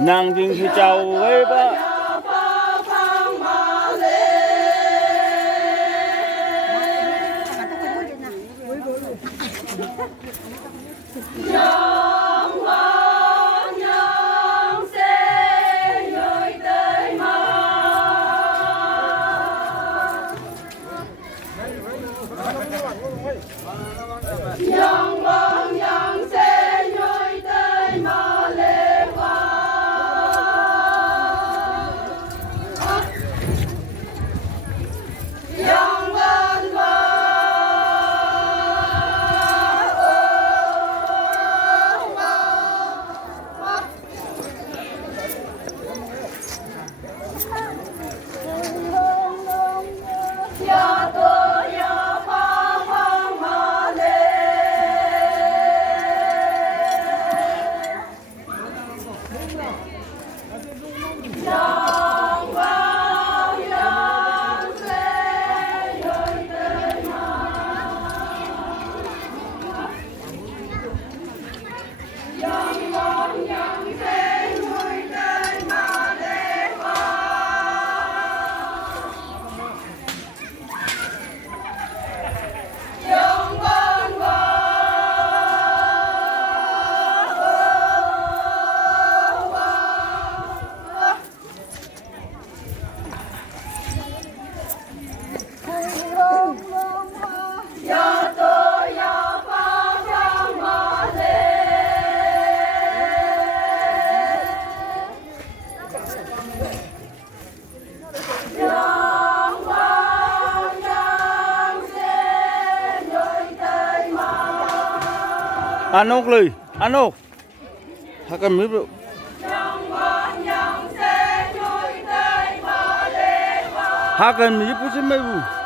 nàng dừng thì chào với ba Anok lười, Anok, hakan mirip. Hakan mirip pun semua.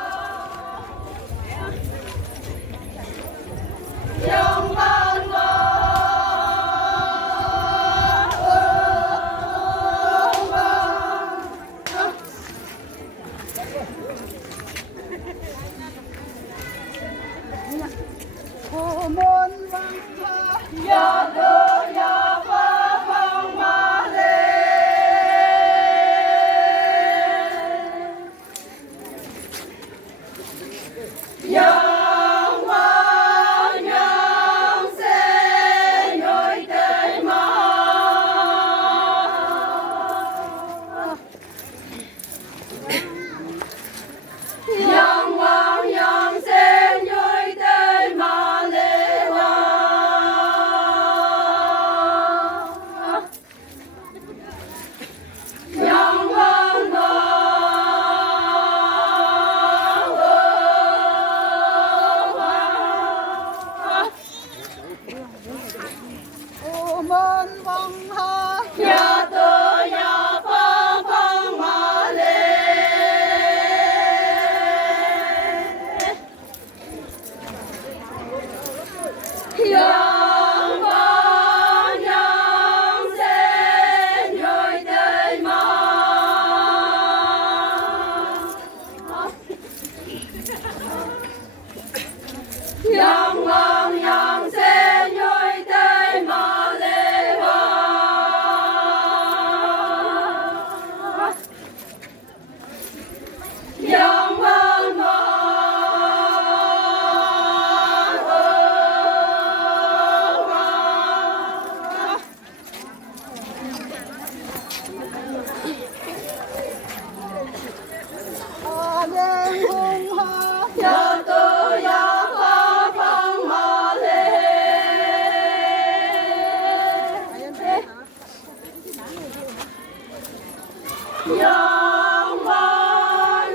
영원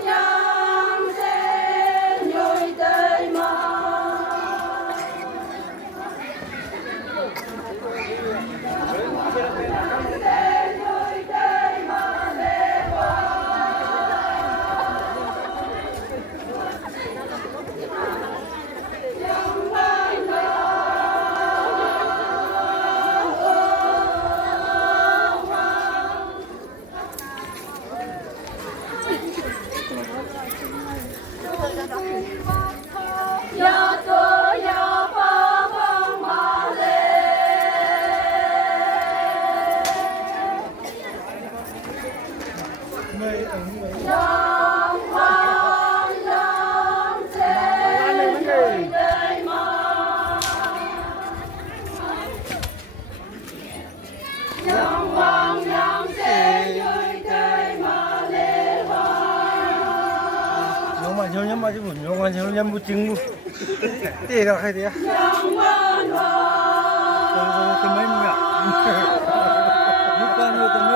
영생 요이들만 야도야 바방마레 영원 영생 요이들만 영원 영생 요이들만 영만 형님 맞으면 영만 형님 못 찍고 때가 해야 돼. 영원화 그 뭐야? 육관으로 그 뭐?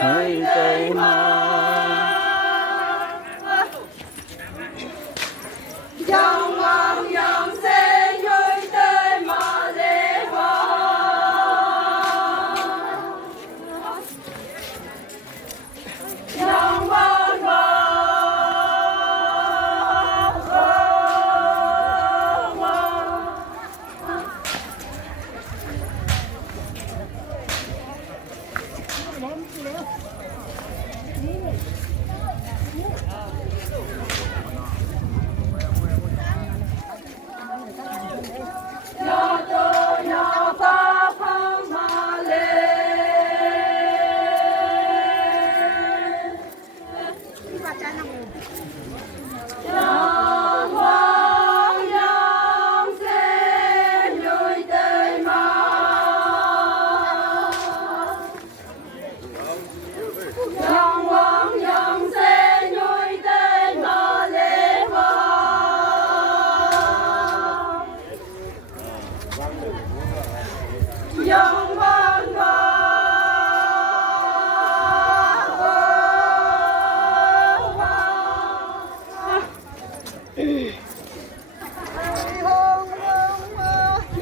hơi cây mà 영원 영생 요이들만의 화 영원화 야도야 바방마레 영원 영생 요이들만 영원 영생 요이들만의 화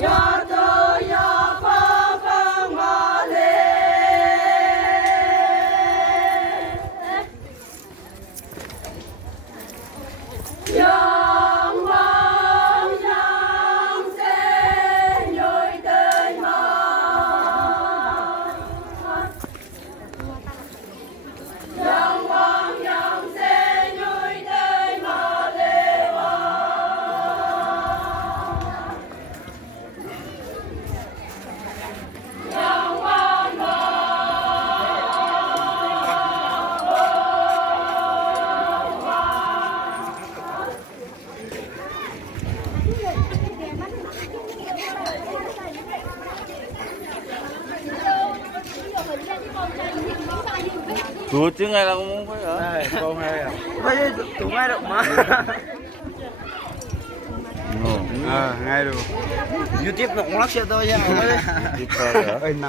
야도야 바방마레 영원 영생 요이들만 영원 영생 요이들만의 와 Ủa chứ ngày nào cũng muốn phải hả? Này, con hay à? Bây giờ tụi ngay được mà. Ngay được. YouTube nó cũng lắc cho tôi nha. Đi coi hả? Ê nè.